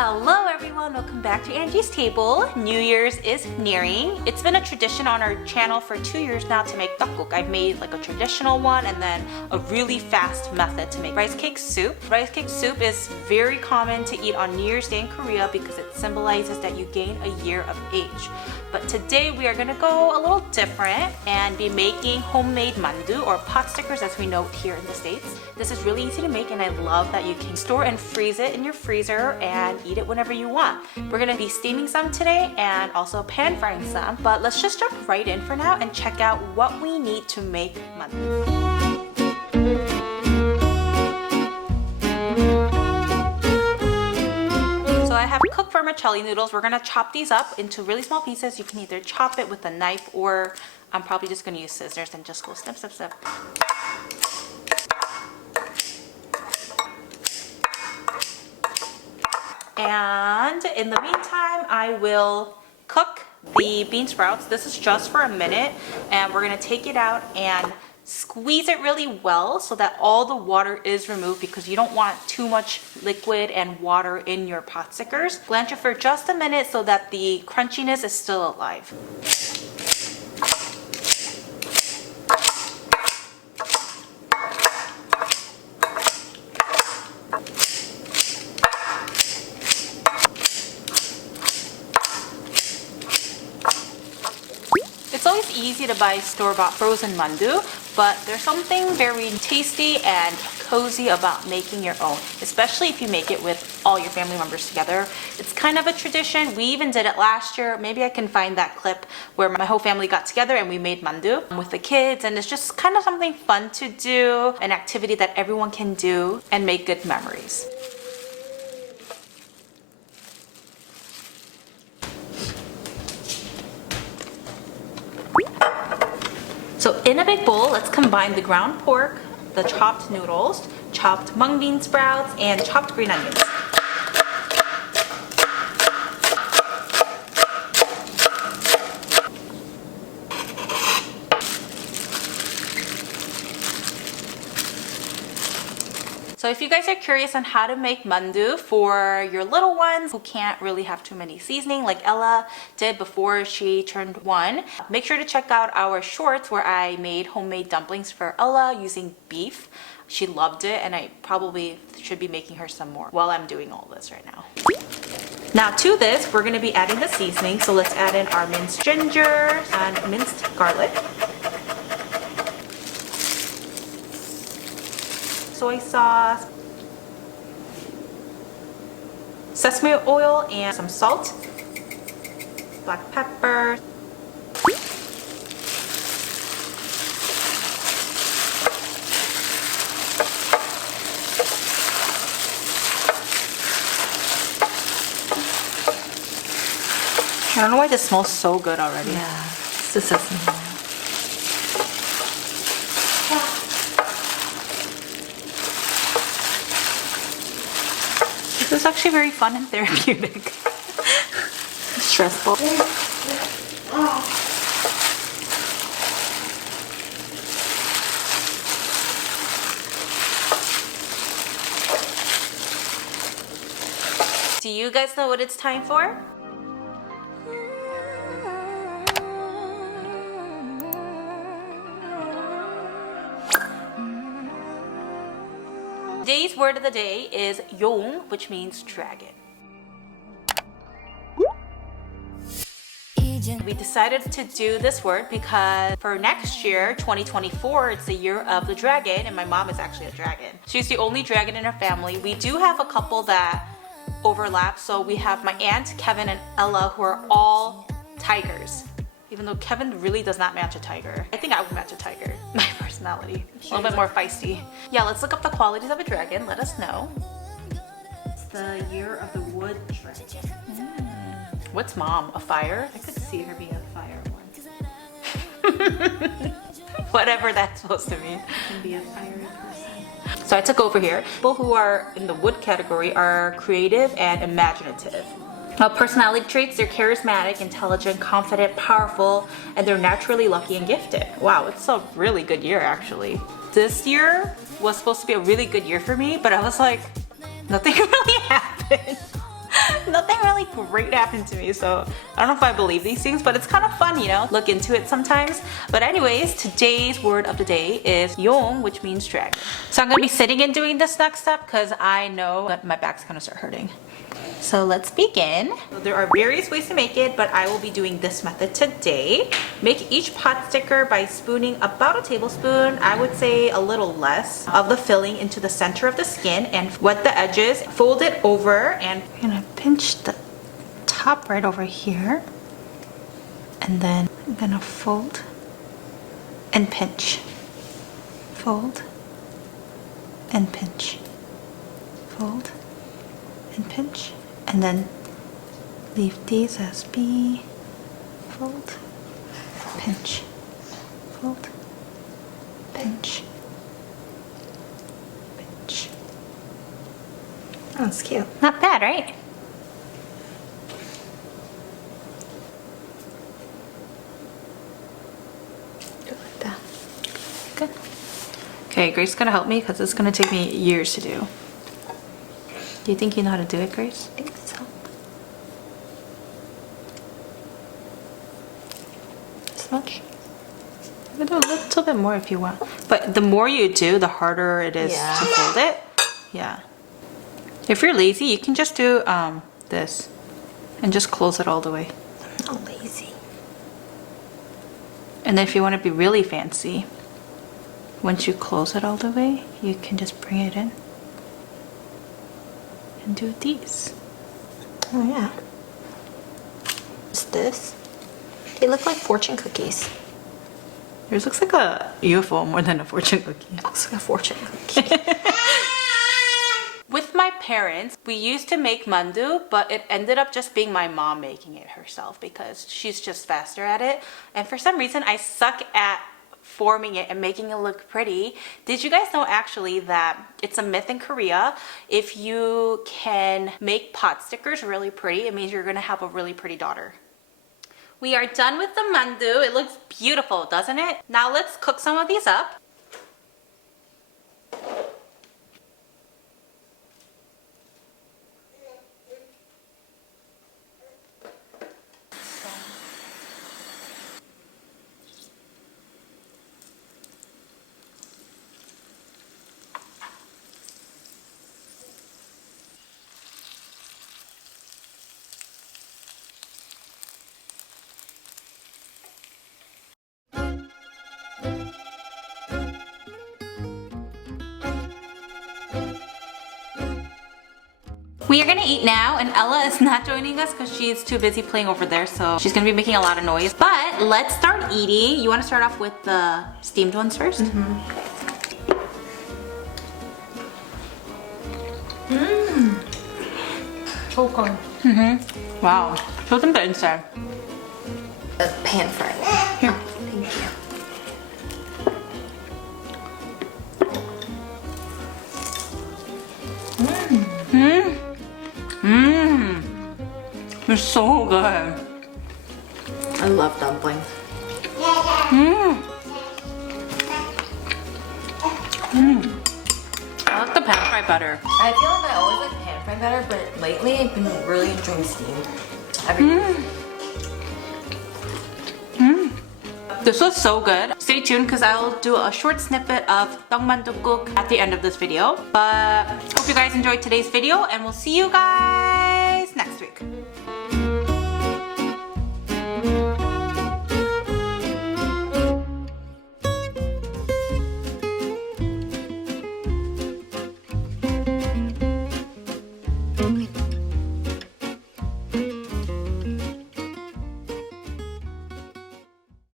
Hello everyone, welcome back to Angie's Table. New Year's is nearing. It's been a tradition on our channel for 2 years now to make tteokguk. I've made like a traditional one and then a really fast method to make rice cake soup. Rice cake soup is very common to eat on New Year's Day in Korea because it symbolizes that you gain a year of age. But today we are gonna go a little different and be making homemade mandu or potstickers as we know it here in the States. This is really easy to make and I love that you can store and freeze it in your freezer and eat it whenever you want. We're gonna be steaming some today and also pan frying some, but let's just jump right in for now and check out what we need to make mandu. So I have cooked vermicelli noodles. We're gonna chop these up into really small pieces. You can either chop it with a knife or I'm probably just gonna use scissors and just go snip, snip, snip. And in the meantime, I will cook the bean sprouts. This is just for a minute and we're gonna take it out and squeeze it really well so that all the water is removed because you don't want too much liquid and water in your potstickers. Blanch it for just a minute so that the crunchiness is still alive. It's always easy to buy store-bought frozen mandu, but there's something very tasty and cozy about making your own, especially if you make it with all your family members together. It's kind of a tradition. We even did it last year. Maybe I can find that clip where my whole family got together and we made mandu with the kids, and it's just kind of something fun to do, an activity that everyone can do and make good memories. So in a big bowl, let's combine the ground pork, the chopped noodles, chopped mung bean sprouts, and chopped green onions. So if you guys are curious on how to make mandu for your little ones who can't really have too many seasoning like Ella did before she turned 1, make sure to check out our shorts where I made homemade dumplings for Ella using beef. She loved it and I probably should be making her some more while I'm doing all this right now. Now to this, we're going to be adding the seasoning. So let's add in our minced ginger and minced garlic. Soy sauce, sesame oil, and some salt, black pepper, I don't know why this smells so good already. Yeah, it's the sesame oil. This is actually very fun and therapeutic. Stressful. Do you guys know what it's time for? Today's word of the day is 용, which means dragon. We decided to do this word because for next year, 2024, it's the year of the dragon, and my mom is actually a dragon. She's the only dragon in her family. We do have a couple that overlap, so we have my aunt, Kevin, and Ella, who are all tigers. Even though Kevin really does not match a tiger. I think I would match a tiger. My personality. A little bit more feisty. Yeah, let's look up the qualities of a dragon. Let us know. It's the year of the wood dragon. What's mom? A fire? I could see her being a fire one. Whatever that's supposed to mean. I can be a fiery person. So I took over here. People who are in the wood category are creative and imaginative. Personality traits, they're charismatic, intelligent, confident, powerful, and they're naturally lucky and gifted. Wow, it's a really good year actually. This year was supposed to be a really good year for me, but I was like, nothing really happened. happened to me, so I don't know if I believe these things, but it's kind of fun, you know, look into it sometimes. But anyways, today's word of the day is 용, which means dragon. So I'm gonna be sitting and doing this next step because I know that my back's gonna start hurting. So let's begin. So there are various ways to make it, but I will be doing this method today. Make each pot sticker by spooning about a tablespoon, I would say a little less, of the filling into the center of the skin and wet the edges. Fold it over and I'm gonna pinch the top right over here. And then I'm gonna fold and pinch. Fold and pinch. Fold and pinch. And then leave these as B, fold, pinch, fold, pinch, pinch. Oh, it's cute. Not bad, right? Do it like that. Good. Okay, Grace is gonna help me because it's gonna take me years to do. Do you think you know how to do it, Grace? I think so. This much? You can do a little bit more if you want. But the more you do, the harder it is to fold it. Yeah. If you're lazy, you can just do this and just close it all the way. I'm not lazy. And then if you want to be really fancy, once you close it all the way, you can just bring it in and do these. Oh yeah. What's this? They look like fortune cookies. Yours looks like a UFO more than a fortune cookie. It looks like a fortune cookie. With my parents, we used to make mandu, but it ended up just being my mom making it herself because she's just faster at it. And for some reason, I suck at forming it and making it look pretty. Did you guys know actually that it's a myth in Korea? If you can make pot stickers really pretty, it means you're gonna have a really pretty daughter. We are done with the mandu. It looks beautiful, doesn't it? Now let's cook some of these up. We are gonna eat now, and Ella is not joining us because she's too busy playing over there, so she's gonna be making a lot of noise. But let's start eating. You wanna start off with the steamed ones first? Mmm. So good. Wow. Show them the inside. Pan fried. Here. Thank you. It's so good. I love dumplings. I like the pan fried better. I feel like I always like pan fried better, but lately I've been really enjoying steamed. This was so good. Stay tuned because I'll do a short snippet of 떡만둣국 at the end of this video. But hope you guys enjoyed today's video and we'll see you guys next week.